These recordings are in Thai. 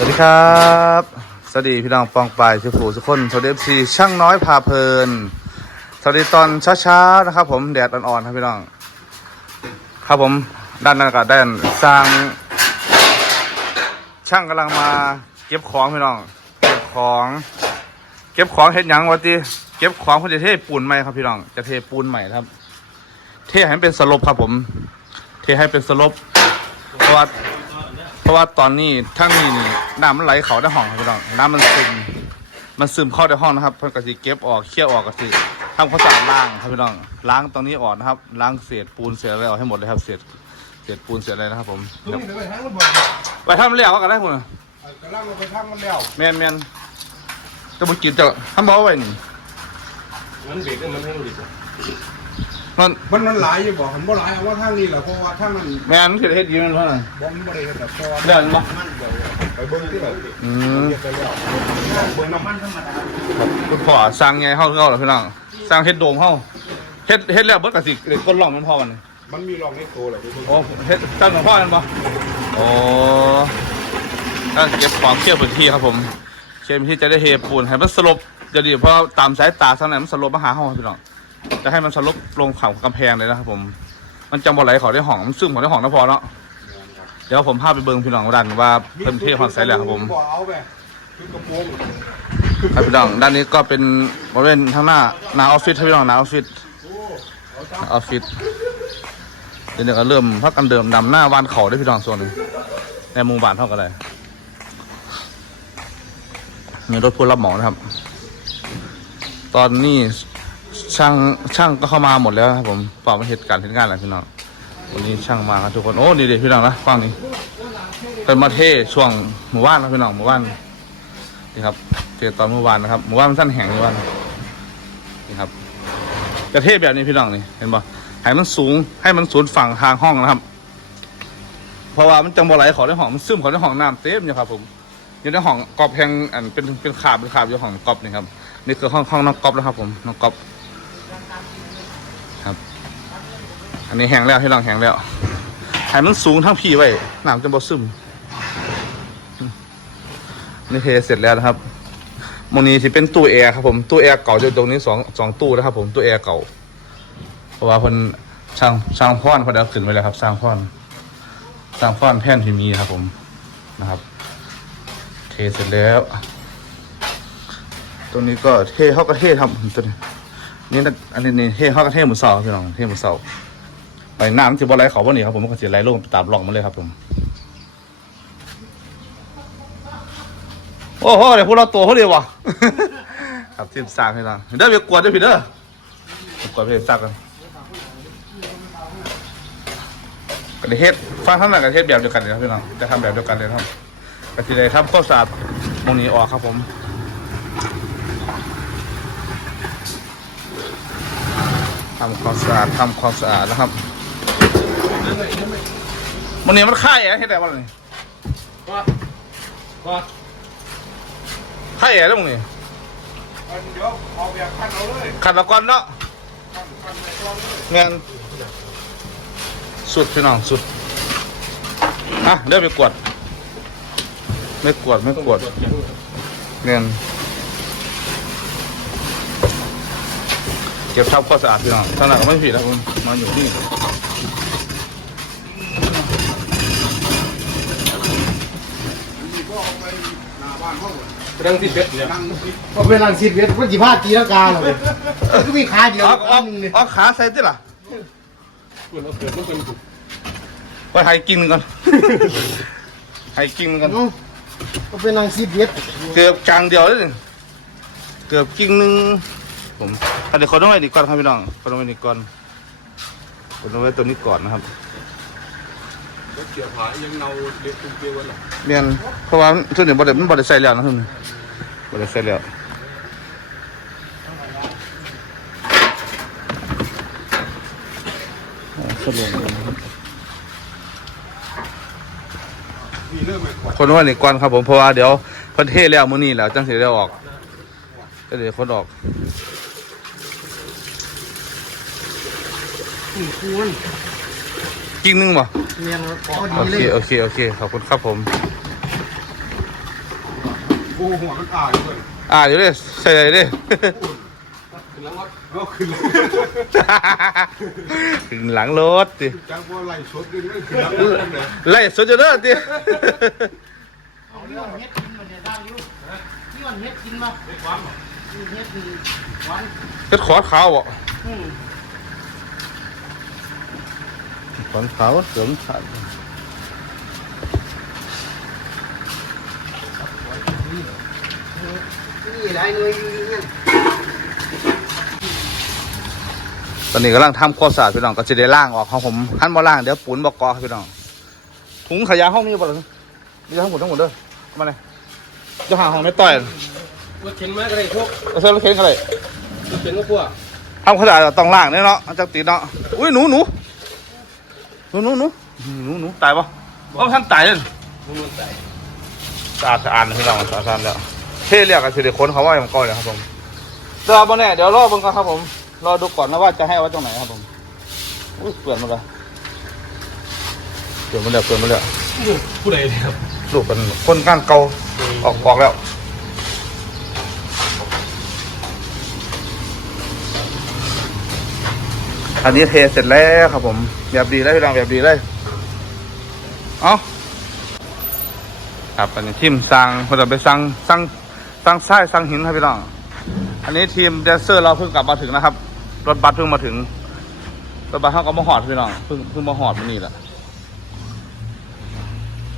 สวัสดีครับ สวัสดีพี่น้องปองปายสุขูสุกคนสวัสดีเอฟซีช่างน้อยพาเพลิน สวัสดีตอนเช้าๆนะครับ ผมแดดอ่อนๆครับพี่น้อง ครับผมด้านนั้นก็ด้านสร้าง ช่างกำลังมาเก็บของพี่น้อง เก็บของ เก็บของเฮ็ดยังวะจีเก็บของเพื่อจะเทปูนใหม่ครับพี่น้อง จะเทปูนใหม่ครับ เทให้มันเป็นสลบครับผม เทให้เป็นสลบเพราะว่า ราะว่าตอนนี้ทั้งนี้นี่น้ำมันไหลเข้าในห้องครับพี่น้องน้ำมันซึมมันซึมเข้าในห้องนะครับเพื่อนก็สิเก็บออกเคี่ยวออกก็สิทำความสะอาดล้างครับพี่น้องล้างตรงนี้ออกนะครับล้างเศษปูนเศษอะไรออกให้หมดเลยครับเศษเศษปูนเศษอะไรนะครับผมตัวเดี๋ยวนี้ไปทางมันบ่อยไปทำเลี้ยวก็ได้คุณกำลังไปทางมันแล้วแมนแมนจะมากินจะทำบ่ไว้นี่มันเบรกมันให้ดูดิ มันมันมันหลายอยู่บ่หันบ่หลายเอาว่าทางนี้แหละเพราะว่าทางนั้นแมนมันสิได้เฮ็ดอยืนเท่านั้นบ่มันบ่ได้เฮ็ดแบบเพราะว่าเดินบ่ไปเบิ่งที่ไหนอืมไปแล้วเบิ่งน้ำมันธรรมดาครับคุณพ่อสร้างไงเฮาเฮาเหรอพี่น้องสร้างเฮ็ดโดมเฮาเฮ็ดเฮ็ดแล้วเบิดก็สิเด็กก้นร่องมันพอมันมันมีรองในตัวแหละไปเบิ่งโอ้เฮ็ดสร้างของพ่อมันบ่โอ้ถ้าเก็บของเคลียร์พื้นที่ครับผมเคลียร์พื้นที่จะได้เทปูนให้มันสลบจะดีเพราะตามสายตาทางไหนมันสลบมาหาเฮาครับพี่น้อง จะให้มันสลบลงเขากำแพงเลยนะครับผม มันจังบ่ไหลเขาได้ห้องมันซึมเขาได้ห้องนะพอเนาะเดี๋ยวผมพาไปเบิ่งพี่น้องดันว่าเพิ่นเทความใสแล้วครับผมบ่เอาไปคือกระโปรงครับพี่น้องด้านนี้ก็เป็นบริเวณข้างหน้าหน้าออฟฟิศครับพี่น้องหน้าออฟฟิศโอ้เอาจ้าออฟฟิศเดี๋ยวนี้ก็เริ่มพักกันเดิมดำหน้าวานเขาได้พี่น้องส่วนหนึ่งในหมู่บ้านเท่ากันเลยมีรถผู้รับเหมานะครับ ตอนนี้ ช่างช่างก็เข้ามาหมดแล้วครับผมปล่ามาเหตุการณ์เหตุงานอะไรพี่น้องวันนี้ช่างมาครับทุกคนโอ้นี่เด็พี่น้องนะฟังนี่เป็นมาเทช่วงหมู่บ้านนะพี่น้องหมู่บ้านนี่ครับเจอตอนเมื่อวานนะครับเมื่อวานมันสั้นแห้งเมื่อวานนี่ครับ กระเทศแบบนี้พี่น้องนี่เห็นปะให้มันสูงให้มันสูงฝั่งทางห้องนะครับ เพราะว่ามันจังบ่ไหลขอในห้องมันซึมขอในห้องน้ำเต็มอยู่ครับผมอยู่ในห้องกอบแหงอันเป็นเป็นขาบเป็นขาบอยู่ห้องกอบนี่ครับนี่คือห้องห้องน้องกอบนะครับผมน้องกอบ ครับ อันนี้แห้งแล้วที่น้องแห้งแล้วให้มันสูงทั้งพี่ไว้น้ำจะบ่ซึมนี่เทเสร็จแล้วนะครับโมนี้ที่เป็นตู้แอร์ครับผมตู้แอร์เก่าอยู่ตรงนี้สองสองตู้นะครับผมตู้แอร์เก่า เพราะว่าคนช่างช่างพ่อนเขาเดาขึ้นไว้แล้วครับสร้างพ่อนสร้างพ่อนแท่นที่มีครับผมนะครับ เทเสร็จแล้ว ตรงนี้ก็เทเขากระเทศครับตัวนี้ นี่นะอันนี้นี่เทเข้ากระเทศหมูเสาพี่น้องเทหมูเสาไปน้ำที่บ่ไหลเขาบ่หนีครับผมมันก็จะไหลลงตามร่องมาเลยครับผมโอ้โหเดี๋ยวพวกเราตัวเขาเดียววะครับทีมสร้างให้เราเด้อไปกวดเด้อพี่เด้อกวดไปสร้างกันกระเทศฟังทั้งนั้นกระเทศแบบเดียวกันเลยครับพี่น้องจะทำแบบเดียวกันเลยครับกระทีเลยทำข้าสารมงนี้ออกครับผม ทำความสะอาดทำความสะอาดนะครับมันนี้มันค่ายอะเฮ็ดอะไรบ้างนี่ว่าว่าค่อะไรบ้างนี่เดี๋ยวเอาแบบขั้นเอาเลยขัดละกอนเนาะเลยแมนสุดพี่น้องสุดอะเดี๋ยวไปกวด ไม่กวดไม่กวดเนียน ก็บทับข้อสะอาดพี่น้องท่านหลักไม่ผิดนะผมมาอยู่นี่นี่ก็เอาไปหน้าบ้านเขาหมดเรื่องที่เบ็ดเนี่ยนั่งคิดพอเป็นรังสิตเวทมันจีพาตีลังกาเลยมันก็มีขาเดียวเอาเอาอันหนึงเนี่ยเอาขาใส่ติล่ะคุณเอาเกิดมันเป็นถูกไปให้กิ่งหนึงก่อนให้กิ่งหนึงก่อนเอ้าก็เป็นรังสิตเวทเกือบกลางเดียวเลยเกือบกิ่งหนึง ผมอะเดี๋ยวคนต้องไว้นี่ก่อนครับพี่น้องคนต้องไว้นี่ก่อนคนต้องไว้ตัวนี้ก่อนนะครับเกี่ยวขายังเนาเล็บตุ้งเกี้ยวไว้หรอเมียนเพราะว่าส่วนนี้บ่ได้มันบ่ได้ใส่แล้วนะทุนบ่ได้ใส่แล้วอ่าสรุปมีเรื่องไม่ขวดคนว่านี่ก่อนครับผมเพราะว่าเดี๋ยวเพิ่นเทแล้วมื้อนี้แล้วจังสิได้ออก ก็เดี๋ยวคนออก อืมควรกิ่งหนึงบ่เนียนพอโอดีเค เลยโอเค โอเค ขอบคุณครับผม โอ้หัวมันอ่าอยู่เลยอ่าอยู่ดิใส่เลยดิ ขึ้นแล้ววัดเอาขึ้นเลยถึงหลังรถดิจังว่าไล่สดเลยขึ้นแล้วเลยไล่สุดจะเด้อดิ เอาเรื่องเฮ็ดกินมาเนี่ยได้อยู่นี่มันเฮ็ดกินมาเฮ็ดวันเฮ็ดคือวันก็ขอขาวบ่อืมขอขาวเสริม ขาดนี่หลายหน่วยอยู่นี่นั่นตอนนี้กำลังทำข้อสะอาดพี่น้องก็จะได้ล่างออกของผมท่านบ่ล่างเดี๋ยวปูนบอกกอครับพี่น้องถุงขยะห้องนี้บ่ล่ะมีทั้งหมดทั้งหมดเด้อเอามาเลยจะหาห้องไม่ต่อยรถเข็นไหมก็ได้พวกเอาเส้นรถเข็นกันเลยรถเข็นก็พวกทำข้อสะอาดต้องล่างเนี่ยเนาะมันจะติดเนาะอุ้ยหนูหนู หนูหนูหนูหนูหนูตายปะว่าท่านตายเลยมันมันใส่สะอาดสะอาดนะพี่น้องสะอาดสะอาดแล้วเท่เรียกกันสิเดี๋ยวคนเขาว่าอย่างก่อนเลยครับผมเดี๋ยวบนเนี่ยเดี๋ยวรอเบิ่งก่อนครับผมรอดูก่อนนะว่าจะให้เอาไว้ตรงไหนครับผมอุ้ยเปลี่ยนมาเลยเปลี่ยนมาแล้วเปลี่ยนมาแล้วผู้ใดเนี่ยครับลูกเป็นคนก้านเก่าออกออกแล้ว อันนี้เทเสร็จแล้วครับผม แบบดีเลยพี่น้องแบบดีเลย เอาครับอันนี้ทีมสร้างเราจะไปสร้างสร้างสร้างทรายสร้างหินครับพี่น้อง อันนี้ทีมแดนเซอร์เราเพิ่งกลับมาถึงนะครับ รถบัสเพิ่งมาถึง รถบัสเขาก็มาหอดพี่น้อง เพิ่งเพิ่งมาหอดมานี่แหละ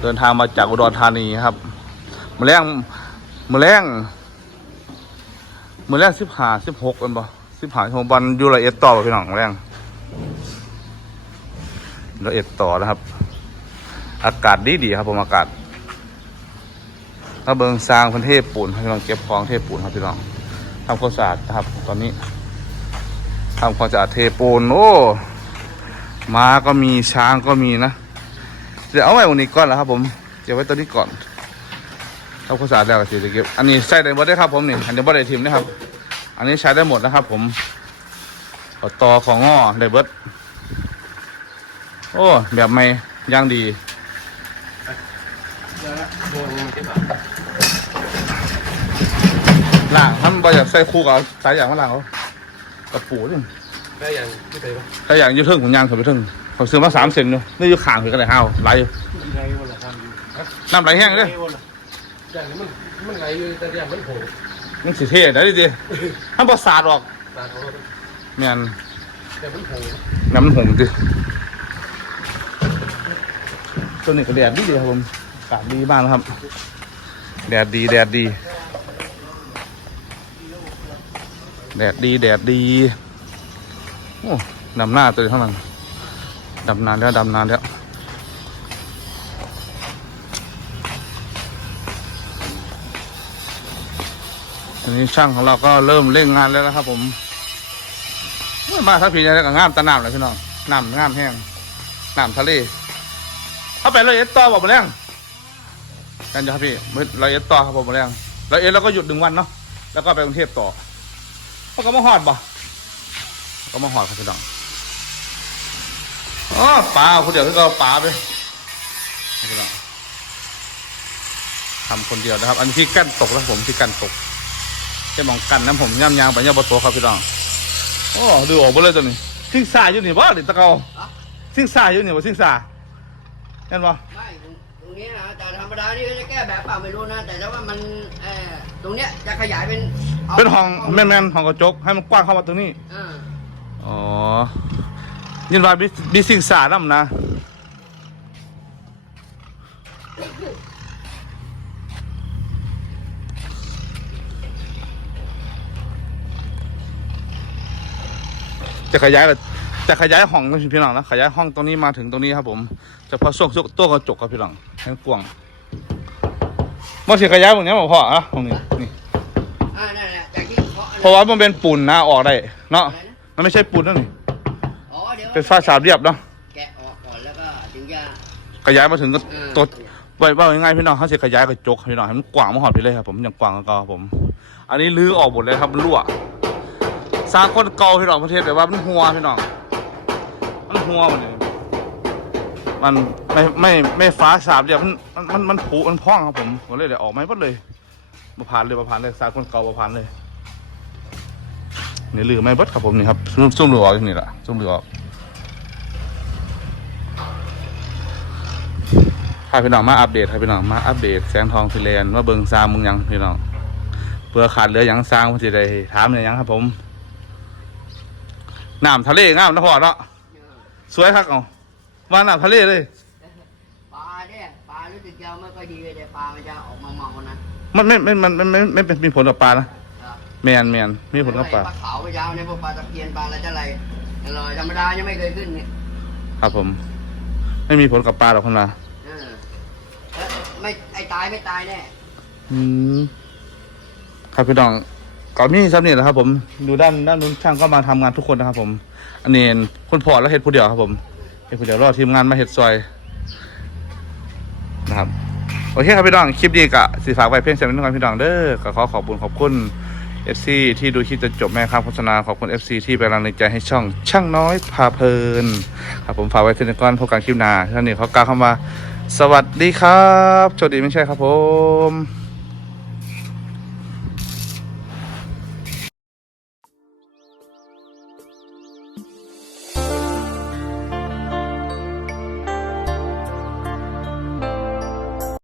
เดินทางมาจากอุดรธานีครับมือแรงมือแรงมือแรงสิบห้าสิบหกเป็นบ่สิบห้าสิบหกวันอยูละเอ็ดต่อบ่พี่น้องมือแรง ละเอ็ดต่อนะครับ อากาศดีดีๆครับผมอากาศถ้าเบิงสร้างพื้นเทพปูนพี่น้องเก็บของเทพปูนครับพี่น้องทำความสะอาดนะครับ ตอนนี้ทำความสะอาดเทปูนโอ้ม้าก็มีช้างก็มีนะเดี๋ยวเอาไว้วันนี้ก่อนแล้วครับ ผมเก็บไว้ตัวนี้ก่อนทำความสะอาดแล้วก็จะเก็บอันนี้ใช้ได้หมดได้ครับ ผมนี่อันนี้บ่ได้ทิมนะครับ อันนี้ใช้ได้หมดนะครับ ผมต่อของง้อได้เบิด โอ้ แบบไม่ย่างดีโดนมันที่แบบล่างมันบ่อยากใส่คู่กับสายอย่างมาล่างเขากระปูนี่ได้ยังไม่ไปปะถ้าอย่างอยืดเทิงผมยางเขาไปเทิงเขาซื้อมาสามเซนอยู่นี่อยู่ข้างเพื่อนกันเลยห้าวไหลอยู่ไรวะล่ะท่านน้ำไหลแห้งเลยอย่างนี้มันมันไหลอยู่แต่อย่างมันโผล่มันสิเท่ได้ดิถ้าบอสาดออกตาเขาแม่นแต่มันโผล่น้ำมันหงดิ ตัวนี้ก็แดดดีครับผมอากาศดีบางนะครับ แดดดีแดดดี แดดดีแดดดีโอ้ดำหน้าตัวเท่านั้นดำนานแล้วดำนานแล้วอันนี้ช่างของเราก็เริ่มเร่งงานแล้วนะครับ ผมมาถ้าผีจะได้กับงามตะน้ำเลยพี่น้องน้ำงามแห้งน้ำทะเล เข้าไปเลยเอ็ดต่อบอกมาแรงกันจ้ะครับพี่เราเอ็ดต่อครับผมมาแรงเราเอ็ดแล้วก็หยุดหนึ่งวันเนาะแล้วก็ไปกรุงเทพต่อเขาก็มาหอดบ่ก็มาหอดครับพี่น้องอ๋อปลาคนเดียวที่เราปลาไปพี่น้องทำคนเดียวนะครับ อันนี้ที่กั้นตกแล้วผมที่กั้นตกแค่มองกันน้ำผมย่ำยางไปย่ำบะโตครับพี่น้องโอ้ดูออกไปเลยตัวนี้ซิ่งซ่าอยู่นี่บ่ดิตะเกาซิ่งซ่าอยู่นี่บ่ซิ่งซ่า เห็นบ่ไม่ตรงตรงนี้นะแต่ธรรมดานี่ก็จะแก้แบบเปล่าไม่รู้นะ แต่ถ้าว่ามันเออตรงเนี้ยจะขยายเป็นาเป็นห้องแม่นๆห้องกระจกให้มันกว้างเข้ามาตรงนี้ อ่าอ๋อยินว่าบิบิซิ่งซ่านำนะจะขยายแบบ จะขยายห้องนะพี่น้องนะขยายห้องตรงนี้มาถึงตรงนี้ครับผมเฉพาะช่วงตัวกระจกครับพี่น้องให้กว้างมาสิขยายตรงนี้บ่พออะตรงนี้นี่อ่านั่นแหละจากที่เคาะเพราะว่ามันเป็นปูนนะออกได้เนาะอะไรนะมันไม่ใช่ปูนนั่นนี่อ๋อเดี๋ยวเป็นฝ้าสามเรียบเนาะแกะออกก่อนแล้วก็ถึงจะขยายมาถึงก็เออตัวไว้ว่าง่ายๆพี่น้องเขาจะขยายกระจกพี่น้องให้มันกว้างมาหอดไปเลยครับผมอย่างกว้างก็ครับผม อันนี้ลื้อออกหมดเลยครับมันรั่วสร้างคนเก่าพี่น้องประเทศแต่ว่ามันหัวพี่น้องมัน หัวมันเลยมันไม่ไม่ไม่ฟ้าสามเรียบมันมันมันมันผุมันพองครับผมผมเลยเดี๋ยวออกไม่หมดเลยประพานเลยประพานเลยสายคนเก่าประพานเลยนี่ลือไม่บดครับผมนี่ครับซุ่มซุ่มเหลือออกนี่แหละซุ่มเหลือออกให้พี่น้องมาอัปเดตให้พี่น้องมาอัปเดตแสงทองฟิเลนว่าเบิงซางมึงยังพี่น้องเพื่อขาดเหลือยังซางพื่อจะได้ถามเนี่ยยังครับผมน้ำทะเลงามนะพ่อเนาะ สวยครับเอาว่าน้ำทะเลเลย ปลาเนี่ยปลารู้สึกจะไม่ค่อยดีแต่ปลามันจะออกมาเมาๆนะมันไม่ไม่มันมันไม่ไม่เป็นมีผลกับปลานะแมนแมนมีผลกับปลา ปลาขาวปลายาวเนี่ยพวกปลาตะเพียนปลาอะไรจะอะไรอร่อยธรรมดายังไม่เคยขึ้นเนี่ยครับผม ไม่มีผลกับปลาหรอกคนละเออแล้วไม่ไอ้ตายไม่ตายแน่อืมครับพี่น้องก่อนนี้ครับนี่แหละครับ ผม ดูด้านด้านนู้นช่างก็มาทำงานทุกคนนะครับ ผม อันนี้คนพอแล้วเห็ดผู้เดียวครับผมเห็ดผู้เดียวรอทีมงานมาเห็ดซอยนะครับโอเคครับพี่น้องคลิปดีกะสีฝากไว้เพียงเสียงนิดหน่อยพี่น้องเด้อก็ขอขอบคุณขอบคุณ FC ที่ดูคลิปจนจบแม่ครับโฆษณาขอบคุณ FC ที่เป็นกำลังใจให้ช่องช่างน้อยพาเพลินครับผมฝากไว้ทีนี้ก่อนพบกันคลิปหน้าท่านนี้เขากล่าวคำว่าสวัสดีครับโชคดีไม่ใช่ครับผม